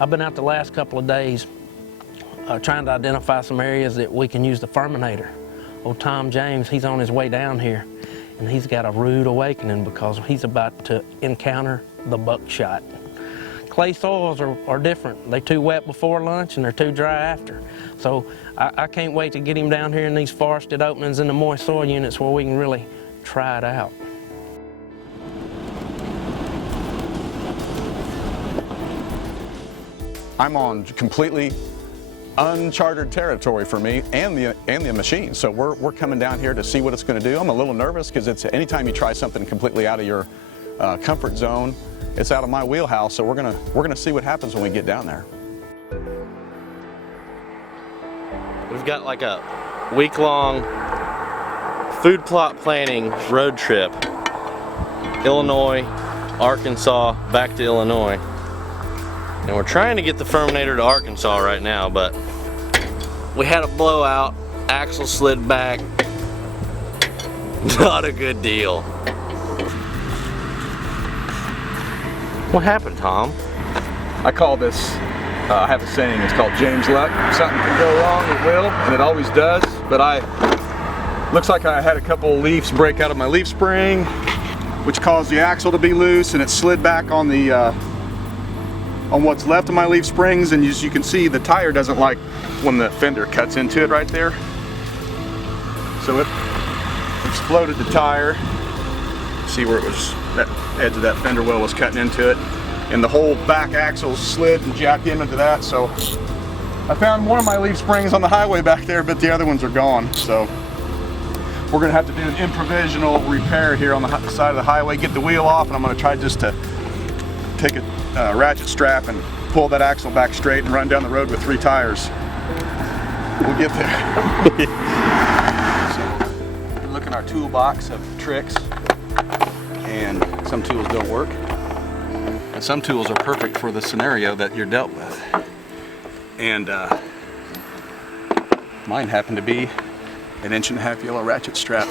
I've been out the last couple of days trying to identify some areas that we can use the Firminator. Old Tom James, he's on his way down here, and he's got a rude awakening because he's about to encounter the buckshot. Clay soils are different. They're too wet before lunch and they're too dry after. So I can't wait to get him down here in these forested openings in the moist soil units where we can really try it out. I'm on completely uncharted territory for me and the machine. So we're coming down here to see what it's going to do. I'm a little nervous because it's anytime you try something completely out of your comfort zone, it's out of my wheelhouse. So we're gonna see what happens when we get down there. We've got like a week-long food plot planning road trip. Illinois, Arkansas, back to Illinois. And we're trying to get the Firminator to Arkansas right now, but we had a blowout, axle slid back. Not a good deal. What happened, Tom? I call this, I have a saying, it's called James luck. Something can go wrong, it will, and it always does. But looks like I had a couple of leaves break out of my leaf spring, which caused the axle to be loose, and it slid back on the on what's left of my leaf springs. And as you can see, the tire doesn't like when the fender cuts into it right there. So it exploded the tire. See where it was, that edge of that fender well was cutting into it. And the whole back axle slid and jacked into that. So I found one of my leaf springs on the highway back there, but the other ones are gone. So we're gonna have to do an improvisational repair here on the side of the highway, get the wheel off, and I'm gonna try just to take a ratchet strap and pull that axle back straight and run down the road with 3 tires. We'll get there. So, look in our toolbox of tricks, and some tools don't work, and some tools are perfect for the scenario that you're dealt with. And mine happened to be an 1.5-inch yellow ratchet strap.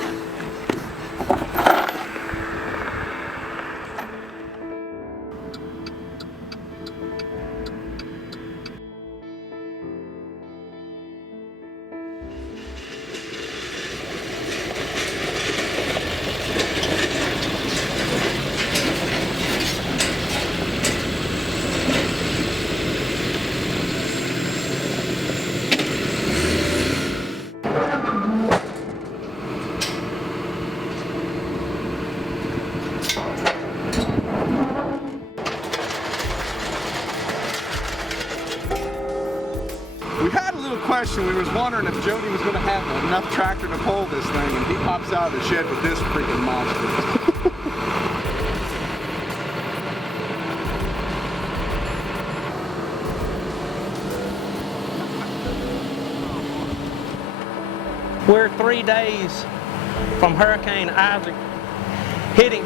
We had a little question. We was wondering if Jody was going to have enough tractor to pull this thing, and he pops out of the shed with this freaking monster. We're 3 days from Hurricane Isaac hitting,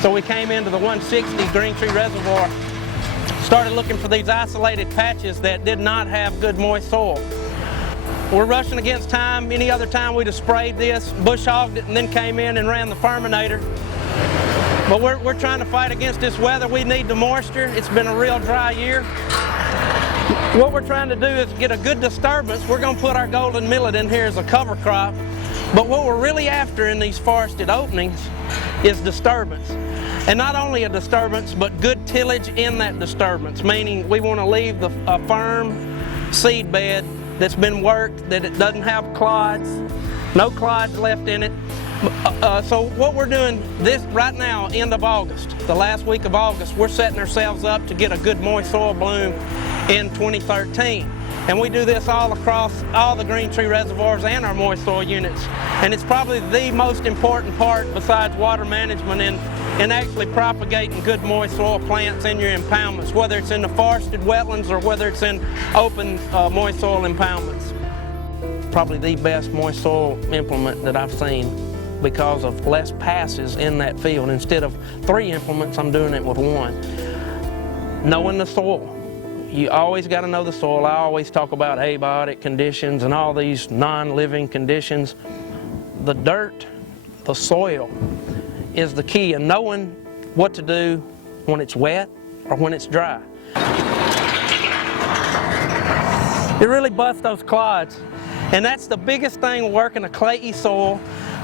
so we came into the 160 Green Tree Reservoir, started looking for these isolated patches that did not have good moist soil. We're rushing against time. Any other time we'd have sprayed this, bush hogged it, and then came in and ran the Firminator. But we're trying to fight against this weather. We need the moisture. It's been a real dry year. What we're trying to do is get a good disturbance. We're going to put our Golden Millet in here as a cover crop. But what we're really after in these forested openings is disturbance. And not only a disturbance, but good tillage in that disturbance, meaning we want to leave a firm seed bed that's been worked, that it doesn't have clods, no clods left in it. So what we're doing this right now, end of August, the last week of August, we're setting ourselves up to get a good moist soil bloom in 2013. And we do this all across all the green tree reservoirs and our moist soil units. And it's probably the most important part besides water management in actually propagating good moist soil plants in your impoundments, whether it's in the forested wetlands or whether it's in open moist soil impoundments. Probably the best moist soil implement that I've seen because of less passes in that field. Instead of 3 implements, I'm doing it with 1. Knowing the soil. you always got to know the soil. I always talk about abiotic conditions and all these non-living conditions. The dirt, the soil is the key in knowing what to do when it's wet or when it's dry. It really busts those clods. And that's the biggest thing working a clayey soil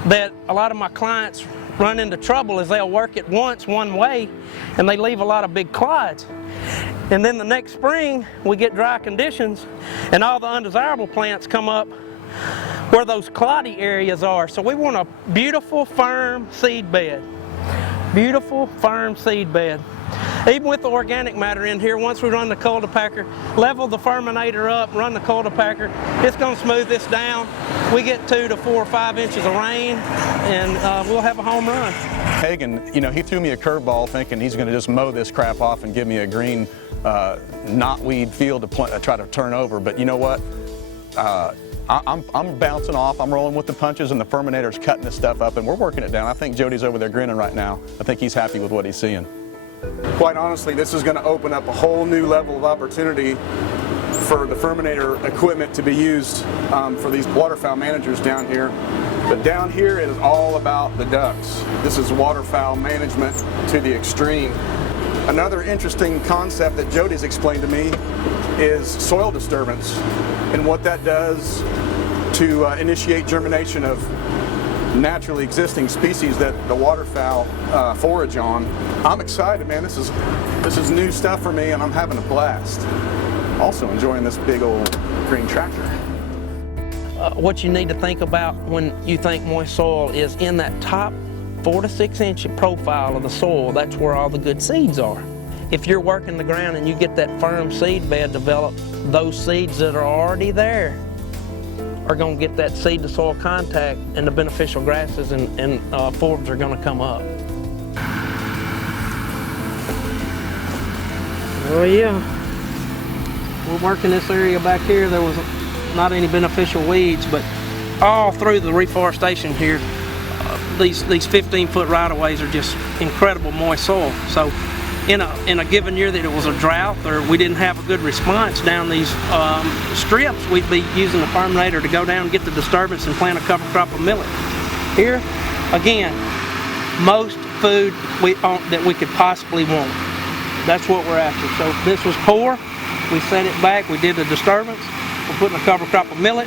that a lot of my clients run into trouble is they'll work it once one way and they leave a lot of big clods. And then the next spring we get dry conditions and all the undesirable plants come up where those cloddy areas are. So we want a beautiful firm seed bed. Beautiful firm seed bed. Even with the organic matter in here, once we run the cultipacker, level the Firminator up, run the cultipacker, it's going to smooth this down. We get 2 to 4 or 5 inches of rain, and we'll have a home run. Pagan, you know, he threw me a curveball thinking he's going to just mow this crap off and give me a green knotweed field to try to turn over. But you know what? I'm bouncing off, I'm rolling with the punches, and the Firminator's cutting this stuff up, and we're working it down. I think Jody's over there grinning right now. I think he's happy with what he's seeing. Quite honestly, this is going to open up a whole new level of opportunity for the Firminator equipment to be used for these waterfowl managers down here. But down here it is all about the ducks. This is waterfowl management to the extreme. Another interesting concept that Jody's explained to me is soil disturbance and what that does to initiate germination of naturally existing species that the waterfowl forage on. I'm excited, man. This is new stuff for me, and I'm having a blast. Also enjoying this big old green tractor. What you need to think about when you think moist soil is in that top 4 to 6 inch profile of the soil. That's where all the good seeds are. If you're working the ground and you get that firm seed bed developed, those seeds that are already there are going to get that seed to soil contact, and the beneficial grasses and forbs are going to come up. Oh yeah, we're working this area back here. There was not any beneficial weeds, but all through the reforestation here, these 15-foot right-of-ways are just incredible moist soil. So in a given year that it was a drought or we didn't have a good response down these strips, we'd be using the Firminator to go down and get the disturbance and plant a cover crop of millet. Here, again, most food that we could possibly want. That's what we're after. So this was poor. We set it back. We did the disturbance. We're putting a cover crop of millet.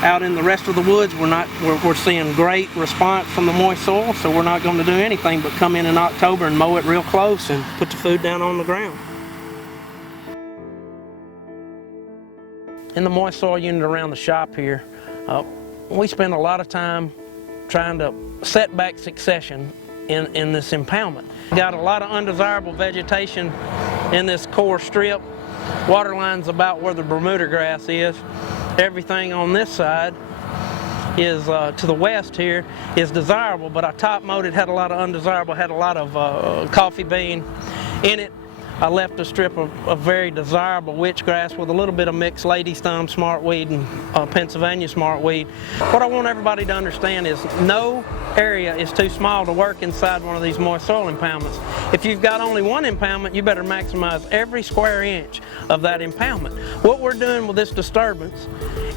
Out in the rest of the woods, we're seeing great response from the moist soil, so we're not going to do anything but come in October and mow it real close and put the food down on the ground. In the moist soil unit around the shop here, we spend a lot of time trying to set back succession in this impoundment. Got a lot of undesirable vegetation in this core strip. Water line's about where the Bermuda grass is. Everything on this side is to the west here is desirable, but I top mowed it, had a lot of undesirable, had a lot of coffee bean in it. I left a strip of very desirable witchgrass with a little bit of mixed lady's thumb smartweed and Pennsylvania smartweed. What I want everybody to understand is no area is too small to work inside one of these moist soil impoundments. If you've got only one impoundment, you better maximize every square inch of that impoundment. What we're doing with this disturbance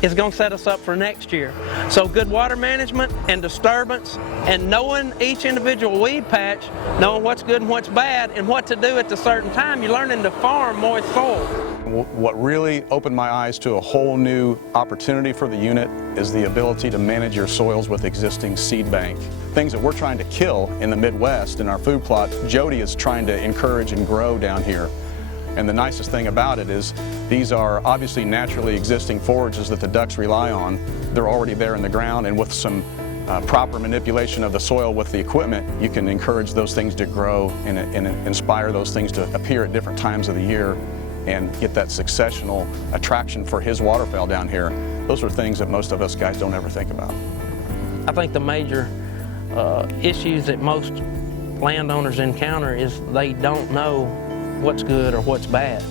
is going to set us up for next year. So good water management and disturbance and knowing each individual weed patch, knowing what's good and what's bad and what to do at the certain time, you're learning to farm moist soil. What really opened my eyes to a whole new opportunity for the unit is the ability to manage your soils with existing seed bank. Things that we're trying to kill in the Midwest in our food plot, Jody is trying to encourage and grow down here. And the nicest thing about it is these are obviously naturally existing forages that the ducks rely on. They're already there in the ground, and with some proper manipulation of the soil with the equipment, you can encourage those things to grow and inspire those things to appear at different times of the year and get that successional attraction for his waterfowl down here. Those are things that most of us guys don't ever think about. I think the major issues that most landowners encounter is they don't know what's good or what's bad.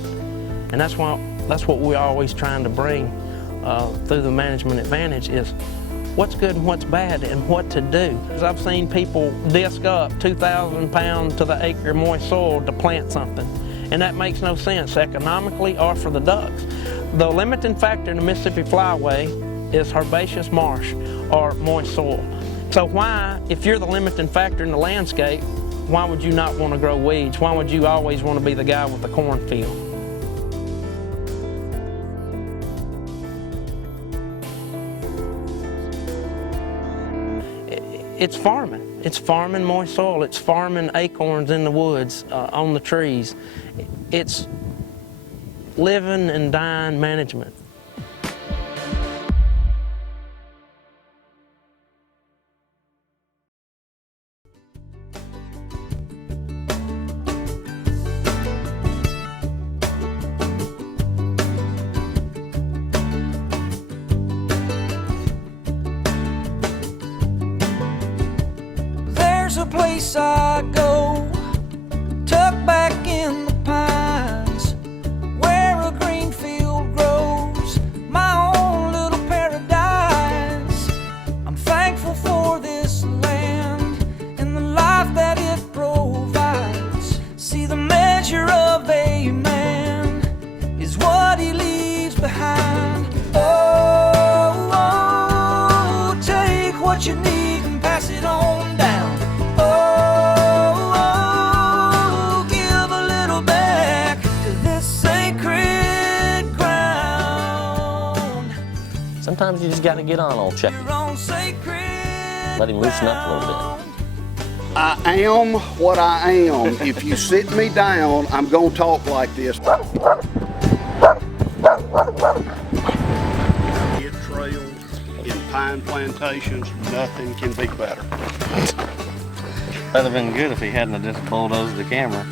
And that's what we're always trying to bring through the management advantage is what's good and what's bad and what to do. I've seen people disc up 2,000 pounds to the acre moist soil to plant something. and that makes no sense economically or for the ducks. The limiting factor in the Mississippi Flyway is herbaceous marsh or moist soil. So why, if you're the limiting factor in the landscape, why would you not want to grow weeds? Why would you always want to be the guy with the cornfield? It's farming. It's farming moist soil. It's farming acorns in the woods, on the trees. It's living and dying management. There's a place I go, tucked back in the pines, where a green field grows, my own little paradise. I'm thankful for this land and the life that it provides. See, the measure of a man is what he leaves behind. Oh, oh, take what you need and pass it on down. Oh, give a little back to this sacred ground. Sometimes you just gotta get on old Chucky. Your own sacred Let him loosen up a little bit. ground. I am what I am. If you sit me down, I'm gonna talk like this. Kid trails in pine plantations, nothing can be better. That'd have been good if he hadn't have just bulldozed the camera.